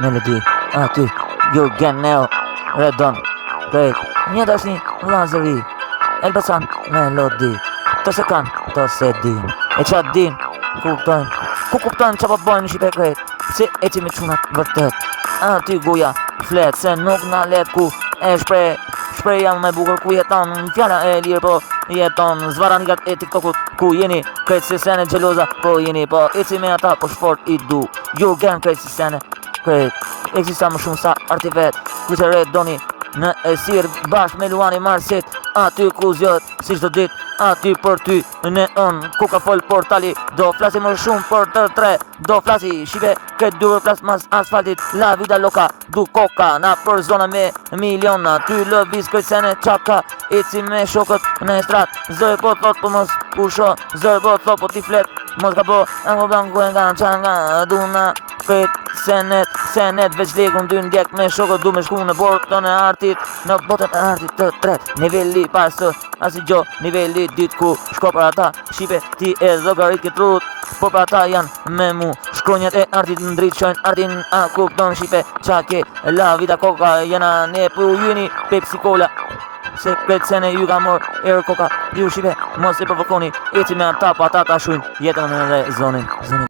Melodi, aty, Jurgen Neo, Redon, Krejt, një dashni, Lazeri, Elbasan, Melodi, të se kanë, të se din, e qa din, ku kuptojnë që po bojnë në Shqipe Krejt, si e që mi qunat vërtet, aty guja, flet, se nuk na let ku e shpreja me bukur ku jeton në fjalla e lirë, po jeton zvaranikat e TikTokut ku jeni Krejt si sene gjeloza, po jeni, po eci me ata, po shport i du, Jurgen Krejt si sene, Krejt, eksista më shumë sa artivet, ku që rejt doni në esir bashkë me Luani Marsit, aty ku zjot si çdo dit, aty për ty në on ku ka fol portali, do flasi më shumë për të tre, do flasi Shqipe këtë dy plas mas asfaltit, la vida loka, du koka na për zona me miliona, ty lëviz këtë sene qaka, eci me shokët në estrat, zëj po thot po mos pusho, zëj po thot po ti flet, mos ka po, ango bangu e nga qanga, duna këtë senet veç lekun dy ndjek me shokët du me shku në botën e artit, në botën e artit të tret, nivelli pasë asi gjo, nivelli dit ku shko për ata, Shqipe ti e zogarit këtë rrut, po për ata janë me mu, shkronjat e artit në dritë shojnë artin a kupton Shqipe, qa ke la vida koka, jena ne për juni Pepsi Cola, se këtë sene ju ka mor erë koka, ju Shqipe mos e provokoni, eci me ata pa ata ta shujnë jetën në zonin.